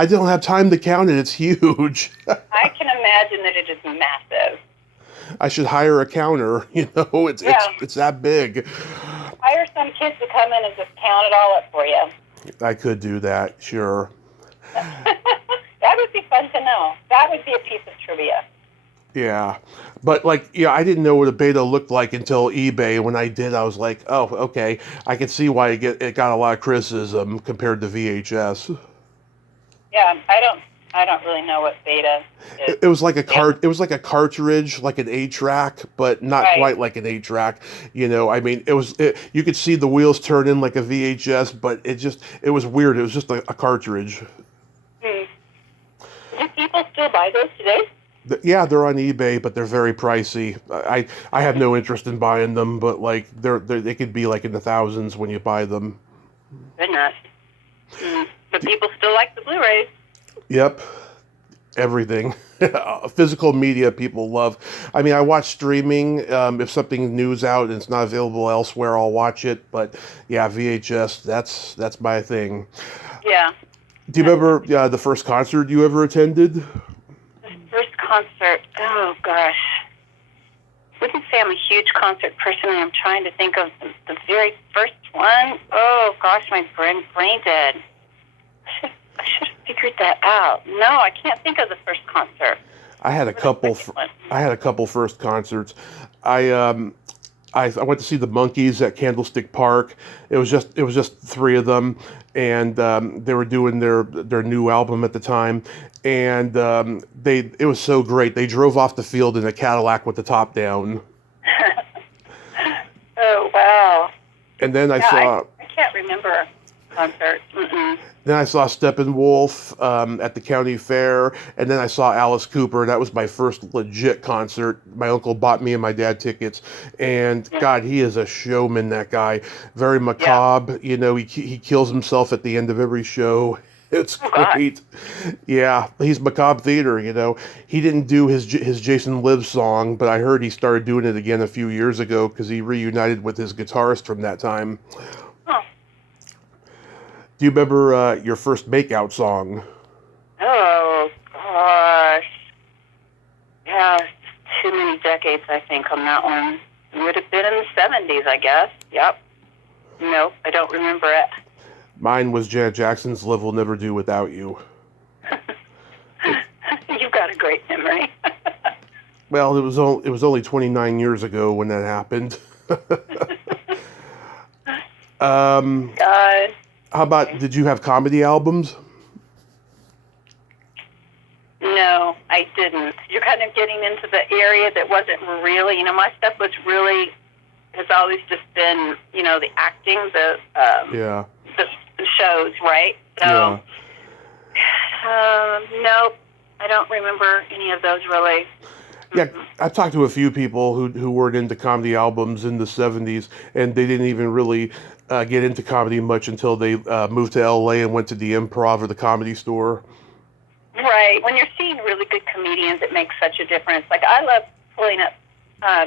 don't have time to count it. It's huge. I can imagine that it is massive. I should hire a counter. It's that big. Hire some kids to come in and just count it all up for you. I could do that, sure. That would be fun to know. That would be a piece of trivia. Yeah, but I didn't know what a beta looked like until eBay. When I did, I was like, oh, okay, I can see why it got a lot of criticism compared to VHS. Yeah, I don't really know what beta is. It was like It was like a cartridge, like an 8-track, but not quite like an 8-track. I mean, you could see the wheels turn in like a VHS, but it was weird. It was just a cartridge. Do people still buy those today? Yeah, they're on eBay, but they're very pricey. I have no interest in buying them, but they could be like in the thousands when you buy them. Goodness. But people still like the Blu-rays. Yep, everything. Physical media people love. I mean, I watch streaming. If something new's out and it's not available elsewhere, I'll watch it. But yeah, VHS, that's my thing. Yeah. Do you remember the first concert you ever attended? First concert, oh gosh. Wouldn't say I'm a huge concert person, and I'm trying to think of the very first one. Oh gosh, my brain dead. I should have figured that out. No, I can't think of the first concert. I had a couple first concerts. I went to see the Monkees at Candlestick Park. It was just 3 of them, and they were doing their new album at the time, and it was so great. They drove off the field in a Cadillac with the top down. Oh wow! And then I can't remember a concert. Then I saw Steppenwolf at the county fair, and then I saw Alice Cooper. That was my first legit concert. My uncle bought me and my dad tickets, and God, he is a showman, that guy. Very macabre. Yeah. He kills himself at the end of every show. It's great. Yeah, he's macabre theater, He didn't do his Jason Lives song, but I heard he started doing it again a few years ago because he reunited with his guitarist from that time. Do you remember your first makeout song? Oh, gosh. Yeah, decades, I think, on that one. It would have been in the 70s, I guess. Yep. Nope, I don't remember it. Mine was Janet Jackson's Love Will Never Do Without You. You've got a great memory. Well, it was only 29 years ago when that happened. God. How about, did you have comedy albums? No, I didn't. You're kind of getting into the area that wasn't really, my stuff has always just been, the acting, the shows, right? So, nope, I don't remember any of those really. Yeah, I've talked to a few people who weren't into comedy albums in the 70s, and they didn't even really get into comedy much until they moved to LA and went to the Improv or the Comedy Store. Right. When you're seeing really good comedians, it makes such a difference. Like, I love pulling up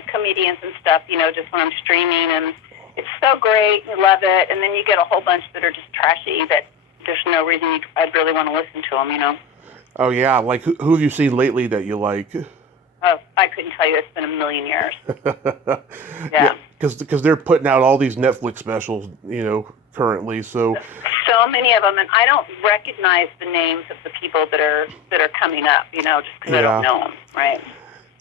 comedians and stuff, just when I'm streaming, and it's so great. You love it. And then you get a whole bunch that are just trashy that there's no reason I'd really want to listen to them, Oh, yeah. Like, who have you seen lately that you like? Oh, I couldn't tell you. It's been a million years. Yeah. Because they're putting out all these Netflix specials, currently. So many of them, and I don't recognize the names of the people that are coming up, just because I don't know them, right?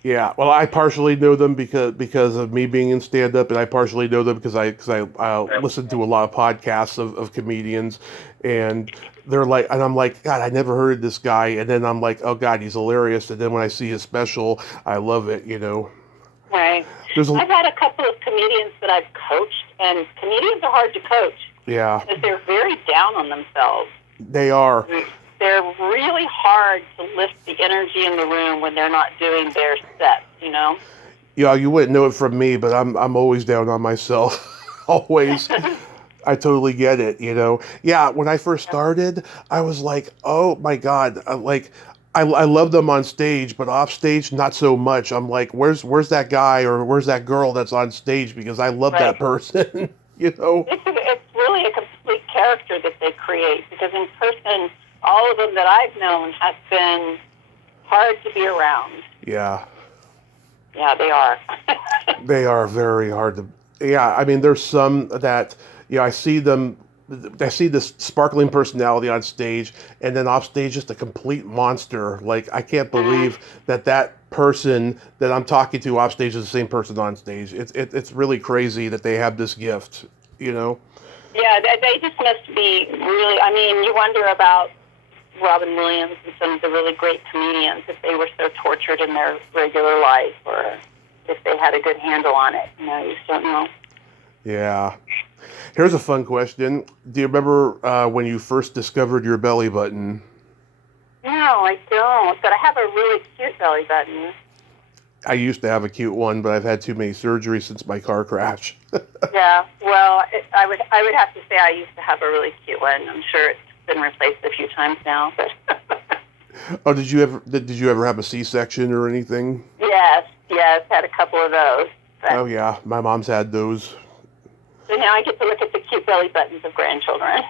Yeah. Well, I partially know them because of me being in stand-up, and I partially know them because I listen to a lot of podcasts of comedians, and they're like, and I'm like, God, I never heard of this guy, and then I'm like, oh God, he's hilarious, and then when I see his special, I love it, Right. I've had a couple of comedians that I've coached, and comedians are hard to coach. Yeah. Because they're very down on themselves. They are. They're really hard to lift the energy in the room when they're not doing their sets, Yeah, you wouldn't know it from me, but I'm always down on myself. Always. I totally get it, Yeah, when I first started, I was like, oh my God, I love them on stage, but off stage, not so much. I'm like, where's that guy or where's that girl that's on stage? Because I love that person, It's really a complete character that they create, because in person, all of them that I've known have been hard to be around. Yeah. Yeah, they are. They are very hard to... Yeah, I mean, there's some that, I see this sparkling personality on stage, and then off stage, just a complete monster. Like, I can't believe that person that I'm talking to off stage is the same person on stage. It's really crazy that they have this gift, Yeah, they just must be really... I mean, you wonder about Robin Williams and some of the really great comedians, if they were so tortured in their regular life, or if they had a good handle on it. You just don't know. Yeah. Here's a fun question. Do you remember when you first discovered your belly button? No, I don't, but I have a really cute belly button. I used to have a cute one, but I've had too many surgeries since my car crash. Yeah, well, I would have to say I used to have a really cute one. I'm sure it's been replaced a few times now, but... Oh, did you ever have a C-section or anything? Yes, had a couple of those. But... Oh yeah, my mom's had those. So now I get to look at the cute belly buttons of grandchildren.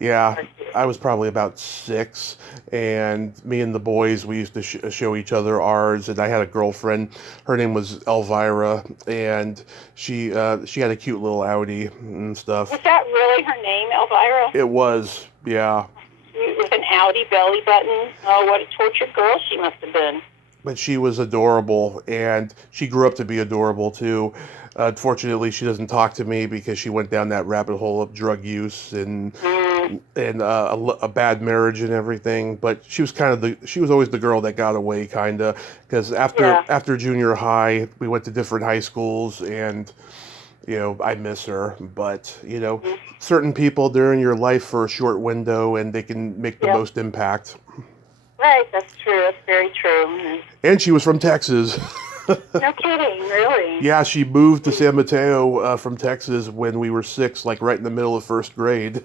Yeah, I was probably about 6, and me and the boys, we used to show each other ours, and I had a girlfriend, her name was Elvira, and she had a cute little Audi and stuff. Was that really her name, Elvira? It was, yeah. With an Audi belly button? Oh, what a tortured girl she must have been. But she was adorable, and she grew up to be adorable, too. Unfortunately, she doesn't talk to me because she went down that rabbit hole of drug use and a bad marriage and everything. But she was she was always the girl that got away, kind of, because after junior high, we went to different high schools, and I miss her. But certain people, they're in your life for a short window, and they can make the most impact. Right, that's true. That's very true. Mm-hmm. And she was from Texas. No kidding, really? Yeah, she moved to San Mateo from Texas when we were 6, like right in the middle of first grade.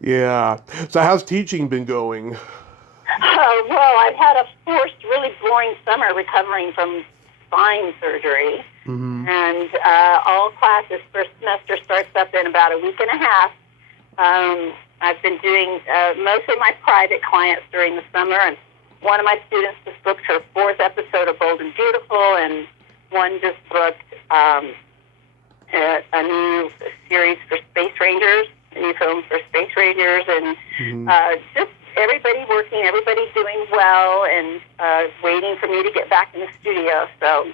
Yeah. So how's teaching been going? Well, I've had a forced, really boring summer recovering from spine surgery. Mm-hmm. And all classes, first semester starts up in about a week and a half. I've been doing most of my private clients during the summer, and one of my students just booked her 4th episode of Bold and Beautiful, and one just booked a new series for Space Rangers, a new film for Space Rangers, and just everybody working, everybody doing well, and waiting for me to get back in the studio. So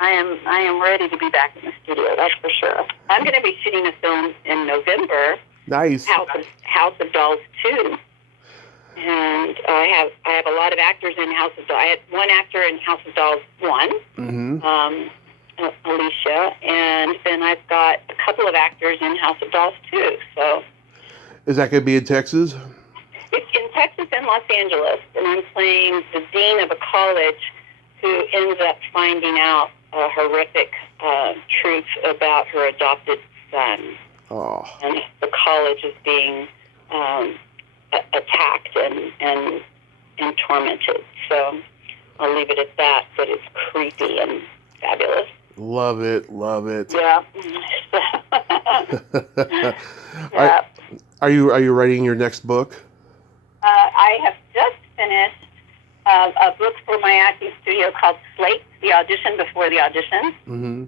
I am ready to be back in the studio, that's for sure. I'm going to be shooting a film in November. Nice. House of Dolls 2. And I have a lot of actors in House of Dolls. I had one actor in House of Dolls 1, Alicia, and then I've got a couple of actors in House of Dolls 2. So, is that going to be in Texas? It's in Texas and Los Angeles, and I'm playing the dean of a college who ends up finding out a horrific truth about her adopted son. Oh. And the college is being attacked and tormented. So I'll leave it at that, but it's creepy and fabulous. Love it. Yeah. Yeah. Are you writing your next book? I have just finished a book for my acting studio called Slate, The Audition Before the Audition.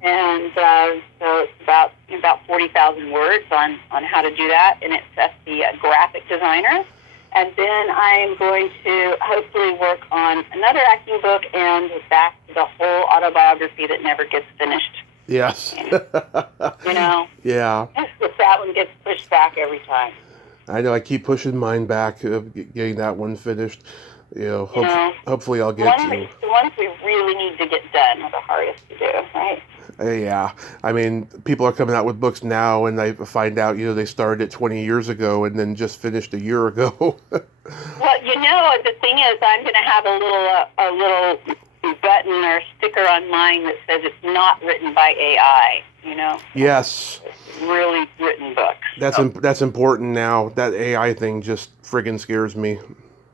And so it's about 40,000 words on how to do that, and it's at the graphic designer. And then I'm going to hopefully work on another acting book and back to the whole autobiography that never gets finished. Yes. You know? Yeah. That one gets pushed back every time. I know. I keep pushing mine back, getting that one finished. Hopefully I'll get to. The ones we really need to get done are the hardest to do, right? Yeah. I mean, people are coming out with books now, and I find out, they started it 20 years ago and then just finished a year ago. Well, the thing is, I'm going to have a little button or sticker on mine that says it's not written by AI, Yes. It's really written books. That's important now. That AI thing just friggin' scares me.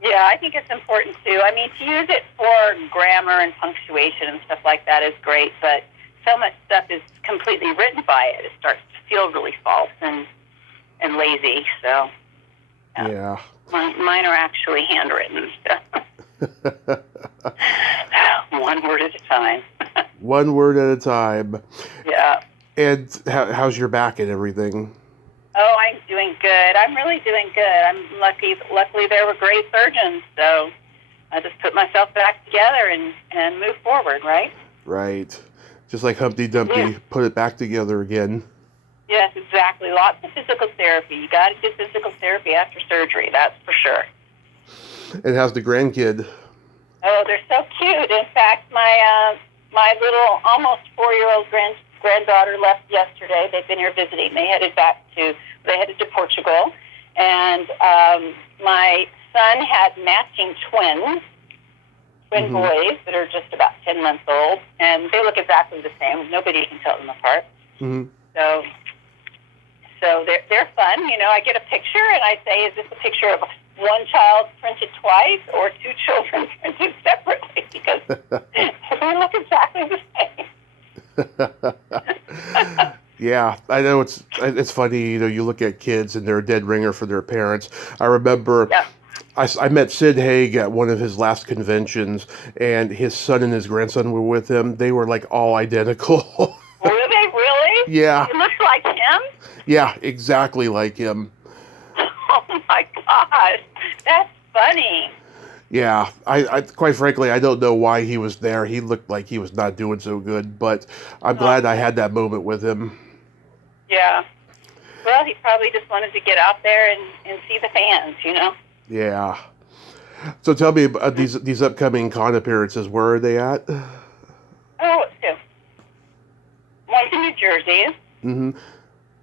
Yeah, I think it's important too. I mean, to use it for grammar and punctuation and stuff like that is great, but so much stuff is completely written by it. It starts to feel really false and lazy. So yeah. Mine are actually handwritten. So. One word at a time. One word at a time. Yeah. And how's your back and everything? Oh, I'm doing good. I'm really doing good. I'm luckily there were great surgeons, so I just put myself back together and move forward, right? Right. Just like Humpty Dumpty, put it back together again. Yes, exactly. Lots of physical therapy. You got to do physical therapy after surgery, that's for sure. And how's the grandkid? Oh, they're so cute. In fact, my little almost 4-year-old granddaughter left yesterday. They've been here visiting. They headed to Portugal, and my son had matching twin boys that are just about 10 months old, and they look exactly the same. Nobody can tell them apart. So they're fun. I get a picture and I say, is this a picture of one child printed twice or two children printed separately? Because they look exactly the same. Yeah, I know it's funny, you look at kids and they're a dead ringer for their parents. I remember I met Sid Haig at one of his last conventions, and his son and his grandson were with him. They were like all identical. Were they really? Yeah. It looks like him? Yeah, exactly like him. Oh my gosh, that's funny. Yeah, I quite frankly, I don't know why he was there. He looked like he was not doing so good, but I'm glad I had that moment with him. Yeah. Well, he probably just wanted to get out there and see the fans, Yeah. So tell me about these upcoming con appearances. Where are they at? Oh, two. One's in New Jersey. Mm-hmm.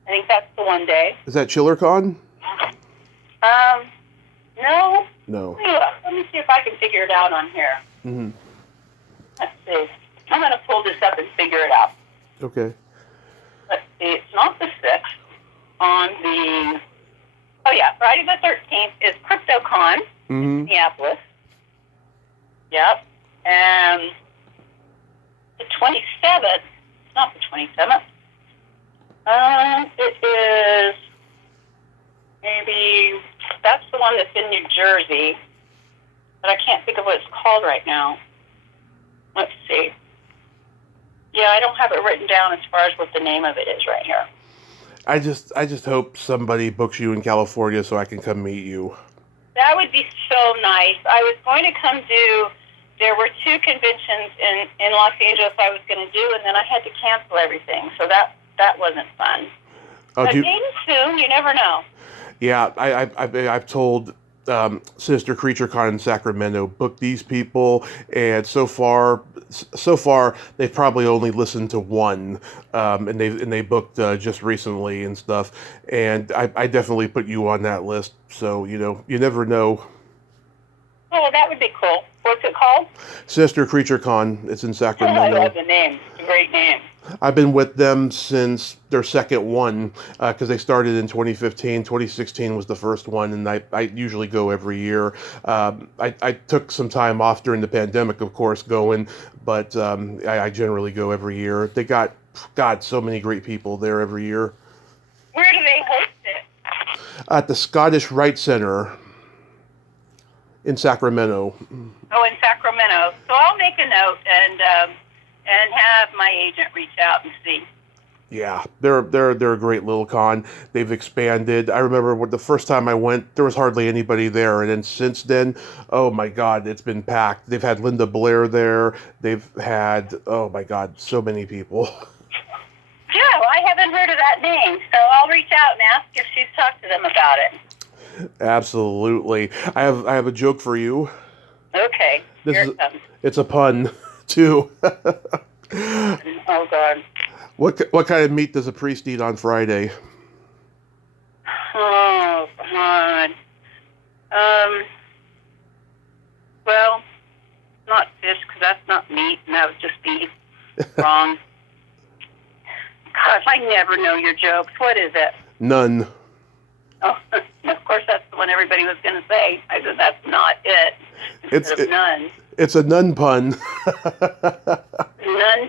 I think that's the one day. Is that ChillerCon? No. No. Let me see if I can figure it out on here. Mm-hmm. Let's see. I'm going to pull this up and figure it out. Okay. Let's see. It's not the 6th. On the... Oh, yeah. Friday the 13th is CryptoCon in Minneapolis. Yep. And the 27th... It's not the 27th. It is... Maybe... That's the one that's in New Jersey. but I can't think of what it's called right now. Let's see. Yeah, I don't have it written down as far as what the name of it is right here. I just hope somebody books you in California so I can come meet you. That would be so nice. I was going to come do, there were 2 conventions in Los Angeles I was going to do, and then I had to cancel everything. So that wasn't fun. Oh, But maybe soon, you never know. Yeah, I've told Sinister Creature Con in Sacramento, book these people, and so far they've probably only listened to one, and they booked just recently and stuff, and I definitely put you on that list. So you never know. Oh, well, that would be cool. What's it called? Sinister Creature Con. It's in Sacramento. I love the name. It's a great name. I've been with them since their second one, because they started in 2015. 2016 was the first one, and I usually go every year. I took some time off during the pandemic, of course, going, but I generally go every year. They got, God, so many great people there every year. Where do they host it? At the Scottish Rite Center in Sacramento. Oh, in Sacramento. So I'll make a note and have my agent reach out and see. Yeah, they're a great little con. They've expanded. I remember the first time I went, there was hardly anybody there, and then since then, oh my God, it's been packed. They've had Linda Blair there. They've had, oh my God, so many people. Yeah, well, I haven't heard of that name, so I'll reach out and ask if she's talked to them about it. Absolutely. I have a joke for you. Okay, here it comes. It's a pun, too. Oh, God. What kind of meat does a priest eat on Friday? Oh, God. Well, not fish, because that's not meat, and that would just be wrong. Gosh, I never know your jokes. What is it? None. Oh, of course, that's the one everybody was going to say. I said, that's not it. It's none. It's a nun pun. Nun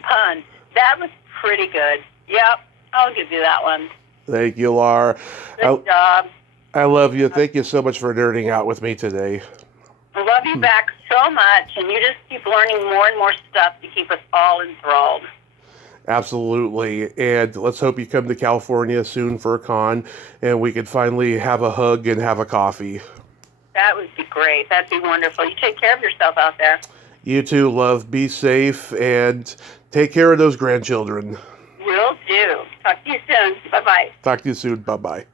pun. That was pretty good. Yep, I'll give you that one. Thank you, Lar. Good job. I love you. Thank you so much for nerding out with me today. I love you back so much, and you just keep learning more and more stuff to keep us all enthralled. Absolutely. And let's hope you come to California soon for a con, and we can finally have a hug and have a coffee. That would be great. That'd be wonderful. You take care of yourself out there. You too, love. Be safe, and take care of those grandchildren. Will do. Talk to you soon. Bye-bye. Talk to you soon. Bye-bye.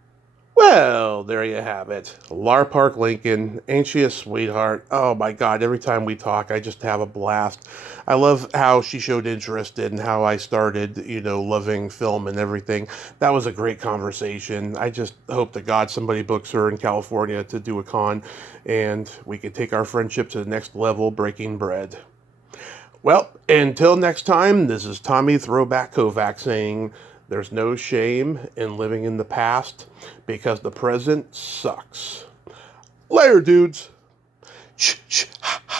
Well, there you have it. Lar Park Lincoln. Ain't she a sweetheart? Oh my God, every time we talk, I just have a blast. I love how she showed interest in how I started, loving film and everything. That was a great conversation. I just hope to God somebody books her in California to do a con, and we can take our friendship to the next level, breaking bread. Well, until next time, this is Tommy Throwback Kovac saying, there's no shame in living in the past because the present sucks. Later, dudes. Shh, shh, ha, ha.